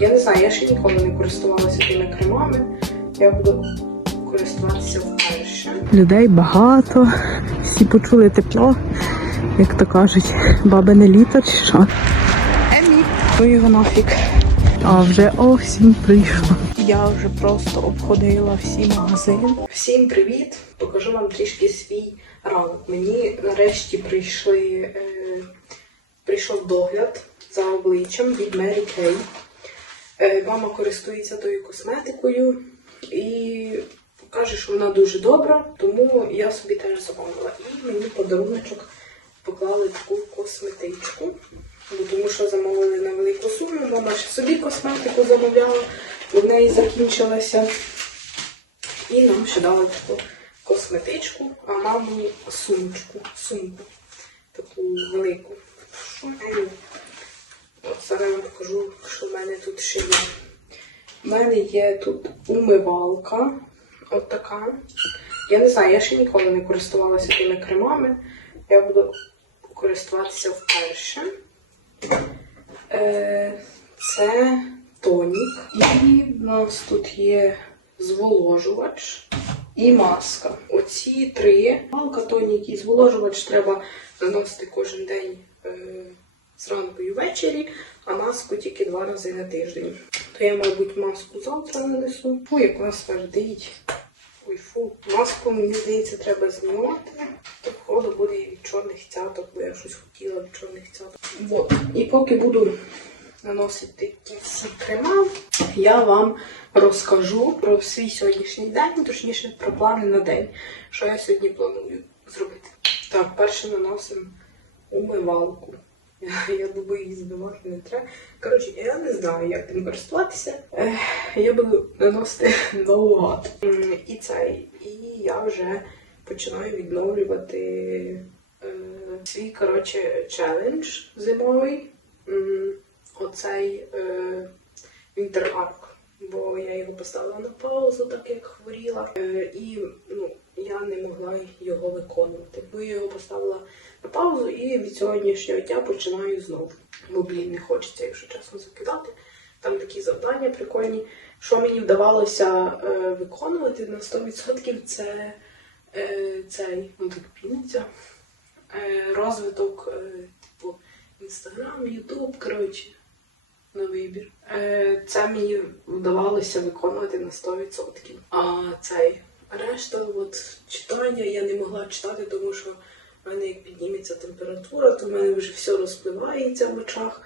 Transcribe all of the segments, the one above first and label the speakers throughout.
Speaker 1: Я не знаю, я ще ніколи не користувалася тими кремами. Я буду користуватися вперше. Людей багато, всі почули тепло, як то кажуть, бабине літо чи що. Емі, ну його нафіг. А вже осінь прийшла. Я вже просто обходила всі магазини. Всім привіт! Покажу вам трішки свій ранок. Мені нарешті прийшли, е, прийшов догляд за обличчям від Mary Kay. Е, мама користується тою косметикою і каже, що вона дуже добра, тому я собі теж замовила. І мені подаруночок поклали таку косметичку. Тому що замовили на велику суму, мама ще собі косметику замовляла, в неї закінчилася. І нам ще дали таку косметичку, а мамі сумочку, сумку, таку велику. От зараз вам покажу, що в мене тут ще є. У мене є тут умивалка. От така. Я не знаю, я ще ніколи не користувалася тими кремами. Я буду користуватися вперше. Е, це тонік. І в нас тут є зволожувач і маска. Оці три. Малка, тонік і зволожувач треба наносити кожен день е, зранку і ввечері, а маску тільки два рази на тиждень. То я, мабуть, маску завтра нанесу. Фу, як вона смердить. Ой, фу. Маску, мені здається, треба знімати. То походу буде від чорних цяток, бо я щось хотіла від чорних цяток. Вот. І поки буду наносити всі крема, я вам розкажу про свій сьогоднішній день, точніше про плани на день, що я сьогодні планую зробити. Так, перше наносимо умивалку. Я думаю, її збивати не треба. Коротше, я не знаю, як тим користуватися. Я буду наносити наугад. І цей. І я вже починаю відновлювати е, свій коротше, челендж зимовий. Оцей Вінтерарк. Бо я його поставила на паузу, так як хворіла. Е, і ну, я не могла його виконувати. Бо я його поставила на паузу і від сьогоднішнього дня починаю знову. Бо, блін, не хочеться, якщо чесно, закидати. Там такі завдання прикольні. Що мені вдавалося е, виконувати на 100% це е, цей, ну е, розвиток, е, типу, Інстаграм, Ютуб, коротше, на вибір. Е, це мені вдавалося виконувати на 100%. А цей решта, от читання я не могла читати, тому що в мене як підніметься температура, то в мене вже все розпливається в очах.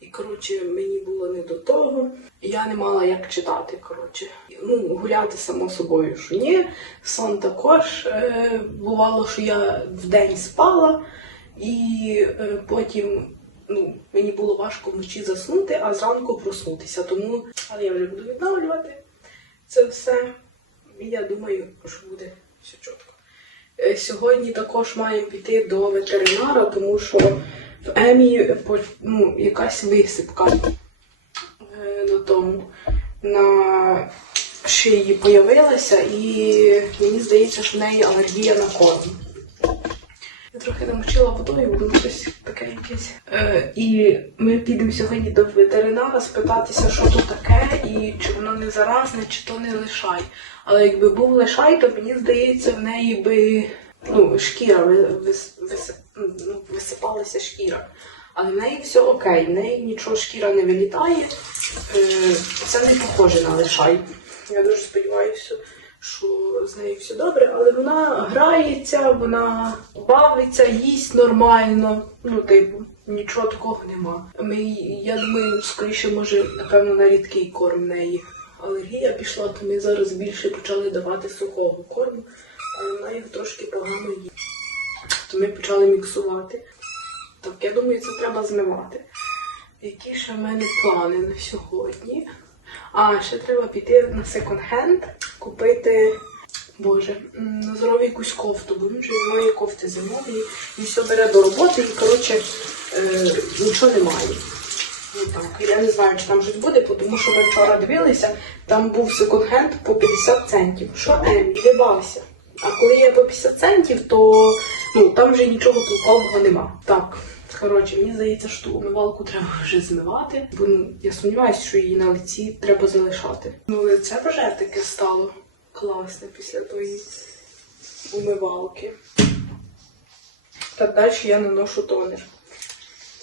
Speaker 1: І коротше, мені було не до того. Я не мала як читати. Коротше, ну гуляти само собою, що ні. Сон також е, бувало, що я вдень спала, і е, потім ну, мені було важко вночі заснути, а зранку проснутися. Тому але я вже буду відновлювати це все. І я думаю, що буде все чітко. Е, Сьогодні також маємо піти до ветеринара, тому що в Емі ну, якась висипка е, на тому на шиї появилася, і мені здається, що в неї алергія на корм. Я трохи намочила водою, воно щось таке якесь. Е, і ми підемо сьогодні до ветеринара спитатися, що то таке, і чи воно не заразне, чи то не лишай. Але якби був лишай, то мені здається, в неї би ну, шкіра ви- вис, ну, висипалася шкіра. Але в неї все окей, в неї нічого шкіра не вилітає. Е, це не похоже на лишай. Я дуже сподіваюся, що з нею все добре, але вона грається, вона бавиться, їсть нормально. Ну, типу, нічого такого нема. Ми, я думаю, скоріше, може, напевно, на рідкий корм в неї. Алергія пішла, то ми зараз більше почали давати сухого корму, але вона його трошки погано їсть. То ми почали міксувати. Так, я думаю, це треба змивати. Які ще в мене плани на сьогодні? А, ще треба піти на секонд-хенд, купити, боже, на здоров'я якусь кофту, бо він вже немає кофти зимової, він все бере до роботи і, коротше, е, нічого немає. Ну, так, я не знаю, чи там щось буде, тому що ми вчора дивилися, там був секонд-хенд по 50 центів. Що Емі, вибався. А коли є по 50 центів, то ну, там вже нічого толкового нема. Так, Коротше, мені здається, що умивалку треба вже змивати, бо ну, я сумніваюся, що її на лиці треба залишати. Ну, лице вже таке стало класне після тої умивалки. Так далі я наношу тонер.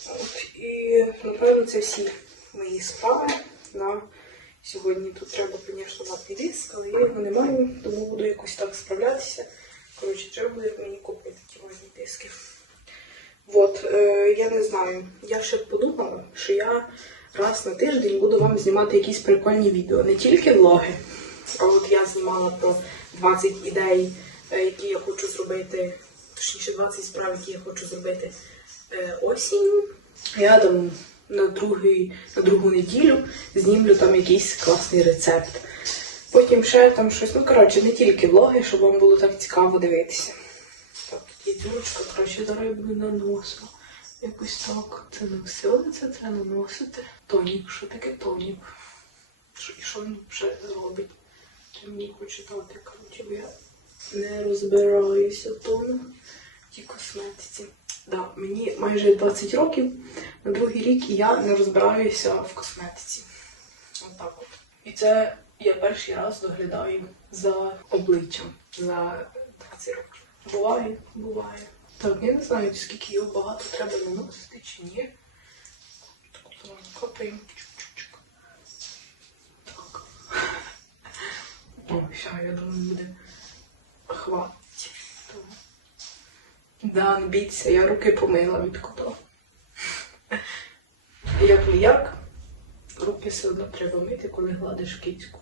Speaker 1: От, і, напевно, це всі мої справи на сьогодні. Тут треба, звісно, диск, але я його не маю, тому буду якось так справлятися. Коротше, треба буде мені купити ті диски. От, е, я не знаю. Я ще подумала, що я раз на тиждень буду вам знімати якісь прикольні відео. Не тільки влоги, а от я знімала про 20 ідей, е, які я хочу зробити, точніше 20 справ, які я хочу зробити е, осінню. Я там на, другий, на другу неділю знімлю там якийсь класний рецепт. Потім ще там щось, ну коротше, не тільки влоги, щоб вам було так цікаво дивитися. Так, тут є дірочка, коротше, зараз я. Якось так. Це на все це треба наносити. Тонік, що таке тонік? І що він вже робить? Чи мені хоче дати, коротше, я не розбираюся в тому тій косметиці. Да, мені майже 20 років, на другий рік я не розбираюся в косметиці. Отак от. І це я перший раз доглядаю за обличчям за 20 років. Буває, буває. Так, я не знаю, скільки його багато треба наносити чи ні. Так, давай капаємо. Чук-чук-чук. Так. О, все, я думаю, буде хватить. Да, не бійтеся, я руки помила від кота. Як не як, руки все одно треба мити, коли гладиш кицьку.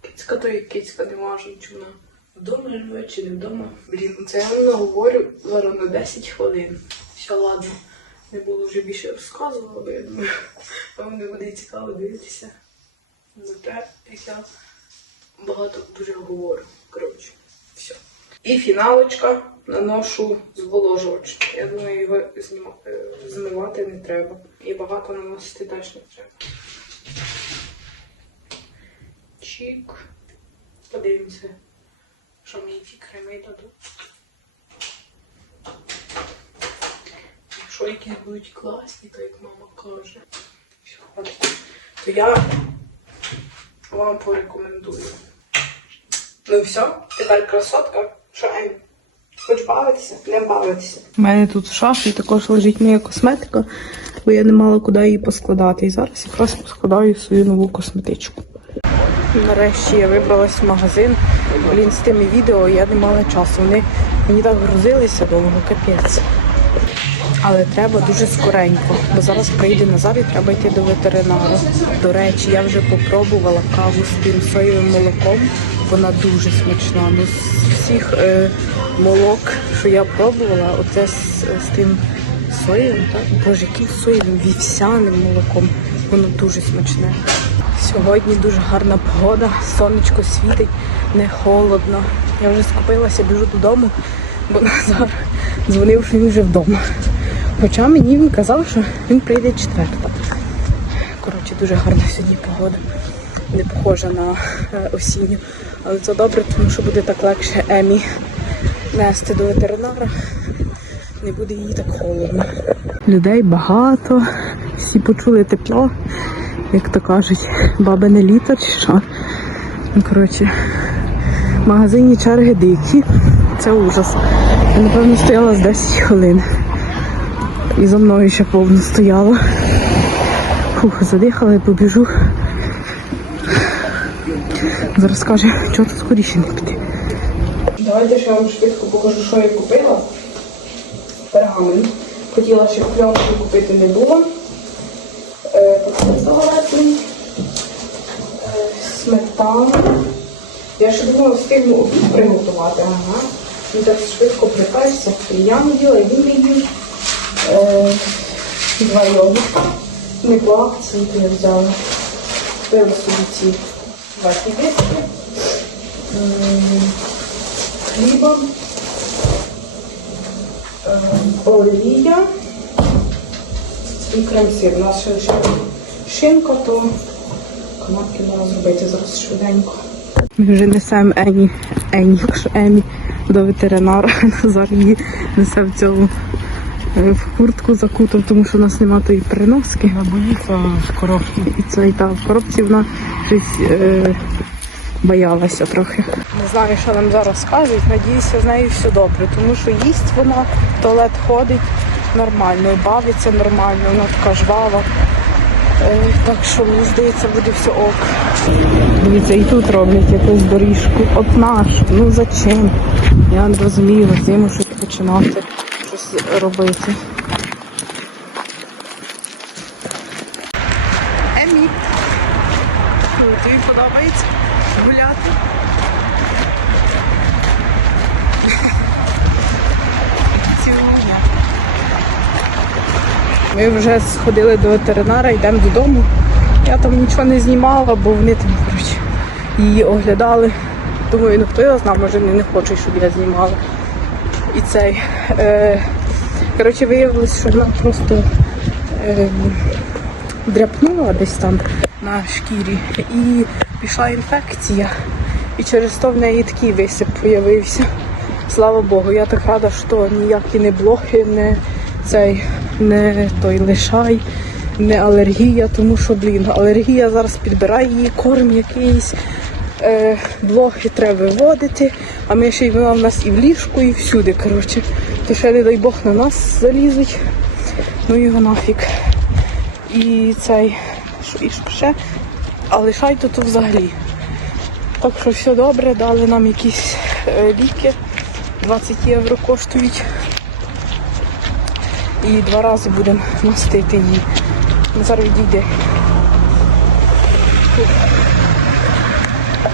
Speaker 1: Кицька то як кицька, не чи вона вдома живе, чи не вдома. Блін, це я вам говорю зараз на 10 хвилин. Все, ладно. Не буду вже більше розказувати, бо я думаю, вам не буде цікаво дивитися на те, як я багато дуже говорю. Коротше, все. І фіналочка наношу зволожувач. Я думаю, його е, змивати не треба. І багато наносити теж не треба. Чік. Подивимося, що мені ті креми дадуть. Якщо якісь будуть класні, то як мама каже, то я вам порекомендую. Ну все, тепер красотка. Що? Хоч бавитися? Не бавитися. У мене тут в шафі також лежить моя косметика, бо я не мала куди її поскладати. І зараз якраз поскладаю свою нову косметичку. Нарешті я вибралась в магазин. Блін, з тими відео я не мала часу. Вони мені так грузилися довго, капець. Але треба дуже скоренько, бо зараз прийде Назар і треба йти до ветеринара. До речі, я вже попробувала каву з тим соєвим молоком. Вона дуже смачна. Ну, з всіх е, молок, що я пробувала, оце з, з тим соєвим, так? Боже, яким соєвим, вівсяним молоком. Воно дуже смачне. Сьогодні дуже гарна погода, сонечко світить, не холодно. Я вже скупилася, біжу додому, бо Назар дзвонив, що він вже вдома. Хоча мені він казав, що він прийде четверта. Коротше, дуже гарна сьогодні погода. Не похожа на е, осінню. Але це добре, тому що буде так легше Емі нести до ветеринара. Не буде їй так холодно. Людей багато, всі почули тепло, як то кажуть, бабине літо чи що. Ну, коротше, в магазині черги дикі. Це ужас. Я, напевно, стояла з 10 хвилин. І за мною ще повно стояло. Фух, задихала і побіжу. Зараз каже, чого тут скоріше не піти. Давайте ще вам швидко покажу, що я купила. Пергамент. Хотіла ще пленку купити не було. Сметана. Я ще думала встигну обід приготувати. Ага. Він так швидко приперся. Я не їла, він не їв. Е, два йогурта. Не по акції, я взяла. Купила собі ці два кібиски. Хліба. Е, олія. І крем-сир. У нас ще шинка, то канапки треба зробити зараз швиденько. Ми вже несемо Ені, Ені, якщо Емі до ветеринара. Назар її несе в цьому е, в куртку закутав, тому що у нас немає тої переноски.
Speaker 2: Я боїться в коробці.
Speaker 1: І це і та в коробці вона щось е, боялася трохи. Не знаю, що нам зараз скажуть. Надіюся, з нею все добре, тому що їсть вона, в туалет ходить нормально, бавиться нормально, вона така жвава. Так що мені здається, буде все ок. Дивіться, і тут роблять якусь доріжку. От нашу. Ну зачем? Я не розумію, на зиму щось починати щось робити. Ми вже сходили до ветеринара, йдемо додому. Я там нічого не знімала, бо вони там, коротше, її оглядали. Думаю, ну хто його знав, може не хочуть, щоб я знімала. І цей. Е, коротше, виявилось, що вона просто е, дряпнула десь там на шкірі і пішла інфекція. І через то в неї такий висип появився. Слава Богу, я так рада, що ніякі не блохи, не цей, не той лишай, не алергія, тому що, блін, алергія зараз підбирає її корм якийсь. Е, блохи треба виводити, а ми ще й вона в нас і в ліжку, і всюди. коротше. То ще, не дай Бог, на нас залізуть. Ну його нафіг. І цей, що і ще, а лишай тут взагалі. Так що все добре, дали нам якісь е, ліки, 20 євро коштують. І два рази будемо мастити її. Назар відійде.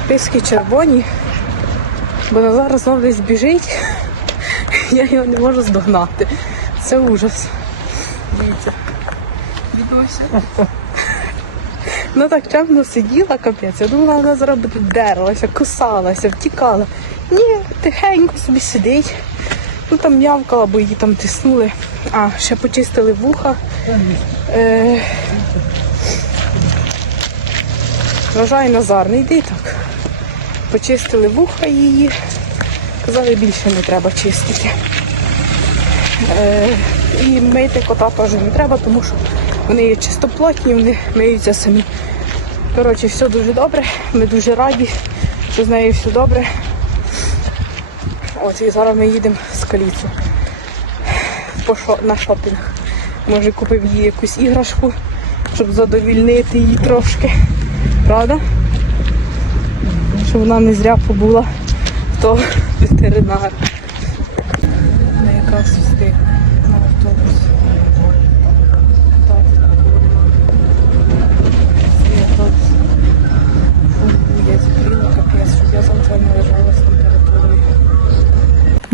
Speaker 1: Писки червоні, бо Назар знов десь біжить. Я його не можу здогнати. Це ужас. Дивіться. Бідося. Ну так чемно сиділа, капець. Я думала, вона зараз дерлася, кусалася, втікала. Ні, тихенько собі сидить. Ну там м'явкала, бо її там тиснули. А, ще почистили вуха. Е... Вважаю, Назар, не йди так. Почистили вуха її. Казали, більше не треба чистити. Е... І мити кота теж не треба, тому що вони є чистоплотні, вони миються самі. Коротше, все дуже добре. Ми дуже раді, що з нею все добре. Ось і зараз ми їдемо з каліцу на шопінг. Може купив їй якусь іграшку, щоб задовільнити її трошки. Правда? Щоб вона не зря побула в того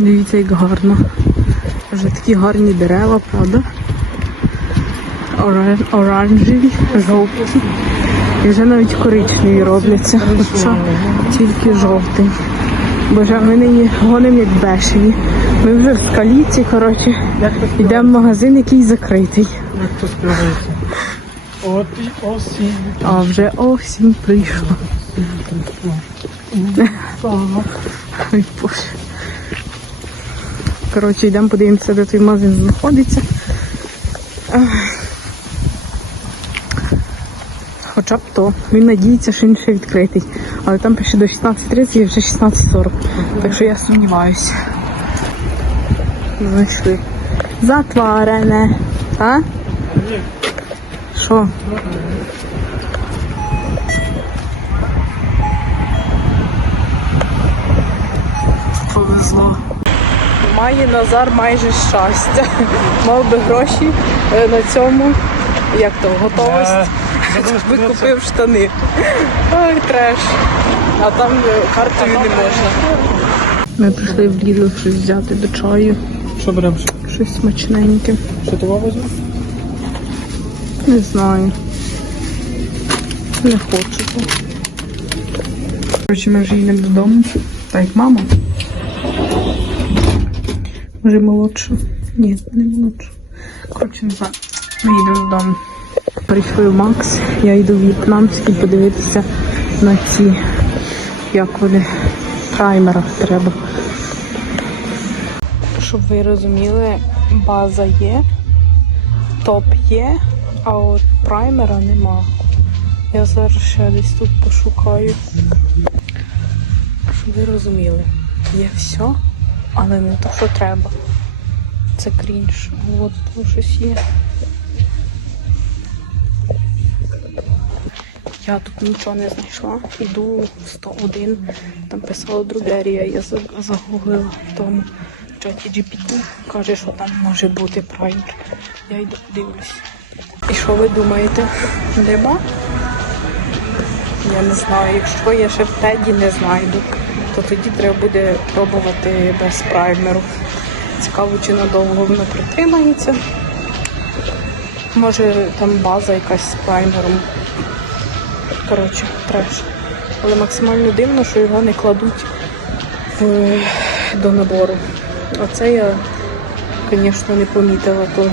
Speaker 1: Дивіться, як гарно. Вже такі гарні дерева, правда? Оран- Оранжеві, жовті. І вже навіть коричневі робляться. Оце тільки жовтий. Боже, ми нині гонимо як бешені. Ми вже в скаліці, коротше, йдемо в магазин, який закритий.
Speaker 2: От і осінь.
Speaker 1: А вже осінь прийшла. Ой, Боже. Коротше, йдемо подивимося, де той магазин знаходиться. Хоча б то. Він надіється, що він ще відкритий. Але там пише до 16.30 і вже 16.40. Так що я сумніваюся. Знайшли. Затворене. А? Що? Повезло. Має Назар майже щастя. Мав би гроші е, на цьому, як то, готовість. Би купив штани. Ой, треш. А там е, картою не можна. Ми прийшли в Лідл щось взяти до чаю.
Speaker 2: Що беремо?
Speaker 1: Щось смачненьке.
Speaker 2: Що ти візьмеш?
Speaker 1: Не знаю. Не хочу. Коротше, ми вже їдемо додому. Так, як мама. Може молодша? Ні, не молодша. Коротше, не знаю. Їдемо додому. Прийшли Макс. Я йду в'єтнамський подивитися на ці, як вони, праймера треба. Щоб ви розуміли, база є, топ є, а от праймера нема. Я зараз ще десь тут пошукаю. Щоб ви розуміли, є все, але не то, що треба. Це крінж. От там щось є. Я тут нічого не знайшла. Іду в 101, там писала другерія, я загуглила в тому чаті GPT. Каже, що там може бути праймер. Я йду дивлюсь. І що ви думаєте? Нема? Я не знаю. Якщо я ще в теді не знайду, то тоді треба буде пробувати без праймеру. Цікаво, чи надовго воно протримається. Може там база якась з праймером. Коротше, треш. Але максимально дивно, що його не кладуть в, до набору. Оце я, звісно, не помітила того.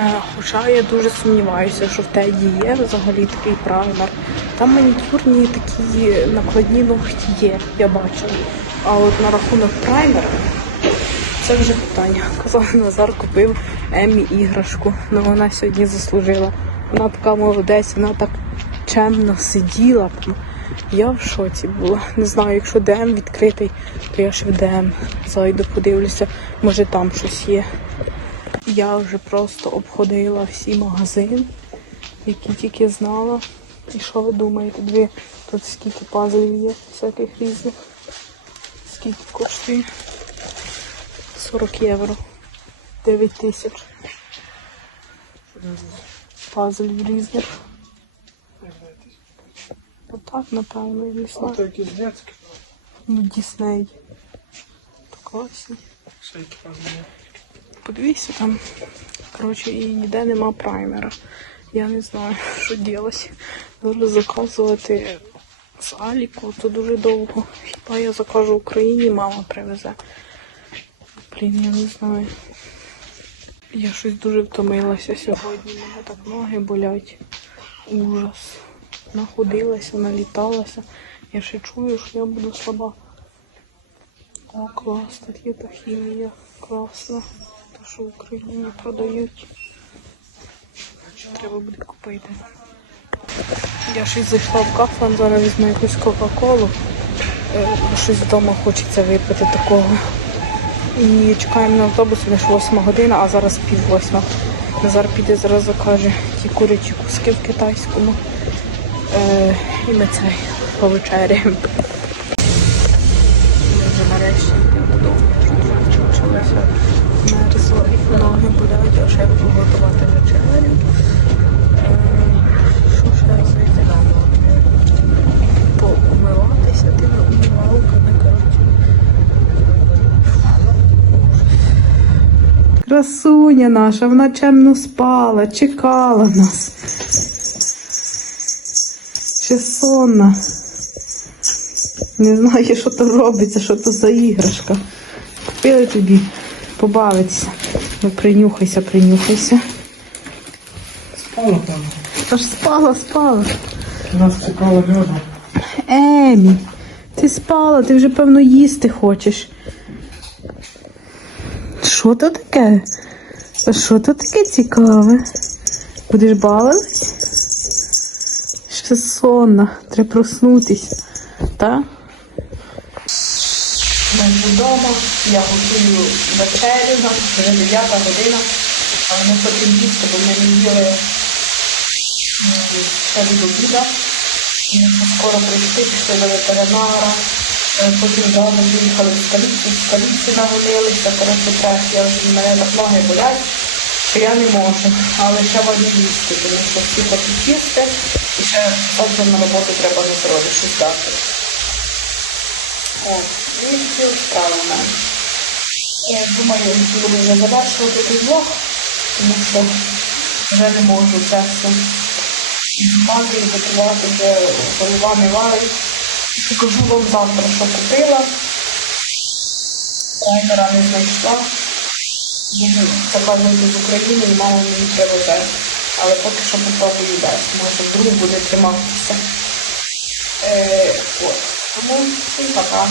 Speaker 1: Е, Хоча я дуже сумніваюся, що в теді є взагалі такий праймер. Там манікюрні такі накладні ногті є, я бачила. А от на рахунок праймера це вже питання. Казав, Назар купив Емі іграшку, але вона сьогодні заслужила. Вона така молодець, вона так чемно сиділа. там. Я в шоці була. Не знаю, якщо ДМ відкритий, то я ще в ДМ зайду, подивлюся, може там щось є. Я вже просто обходила всі магазини, які тільки знала. І що ви думаєте? Дві тут скільки пазлів є, всяких різних. Скільки коштує? 40 євро. 9 тисяч. Пазлів різних. Отак, напевно, я не знаю.
Speaker 2: Ото якісь дядьки.
Speaker 1: Ну, Дісней. То класні.
Speaker 2: Ще які пазли.
Speaker 1: Подивіться там. Коротше, і ніде нема праймера. Я не знаю, що робити. Зараз заказувати з Аліку, то дуже довго. Хіба я закажу в Україні, мама привезе. Блін, я не знаю. Я щось дуже втомилася сьогодні. Мене так ноги болять. Ужас. Находилася, наліталася. Я ще чую, що я буду слаба. О, клас, тут є та хімія. Класно. То, що в Україні продають. Треба буде купити. Я щось зайшла в кафан, зараз візьму якусь Кока-Колу. Е, Щось вдома хочеться випити такого. І чекаємо на автобус, лише 8 година, а зараз пів восьма. Назар піде зараз закаже ті курячі куски в китайському. Е, і ми цей повечеряємо. Ми вже нарешті йдемо додому. Вже почалося мерзло і ноги болять, а ще буду готувати вечерю. Е, Що ще робити? Поумиватися тими умивалками, коротше. Красуня наша, вона чемно спала, чекала нас. Ще сонна. Не знаю, що то робиться, що то за іграшка. Купили тобі побавитися. Ну, принюхайся, принюхайся.
Speaker 2: Спала там.
Speaker 1: Та ж спала, спала.
Speaker 2: Нас чекала льоду.
Speaker 1: Емі, ти спала, ти вже певно їсти хочеш. Що то таке? Що то таке цікаве? Будеш бавитись? Ще сонна, треба проснутися. Так? Ми вдома, я готую вечерю, нам вже 9 година, але ми хочемо їсти, бо ми не їли ще від обіда. Ми скоро прийшли, пішли до ветеринара, потім зразу приїхали в скалічці, в скалічці нагонилися, коротше треш, я вже мене так ноги болять, що я не можу, але ще воді їсти, тому що всі хочуть їсти, і ще завтра на роботу треба не зробити, щось дати. О, і всі справи. Я думаю, буду вже завершувати цей влог, тому що вже не можу знімати і готувати, вже голова не варить. Покажу вам завтра, що купила. Праймера не знайшла. Показувати з України і мама мені привезе. Але поки що попробую дати. Може вдруг буде триматися. Е, от. Тому всім пока.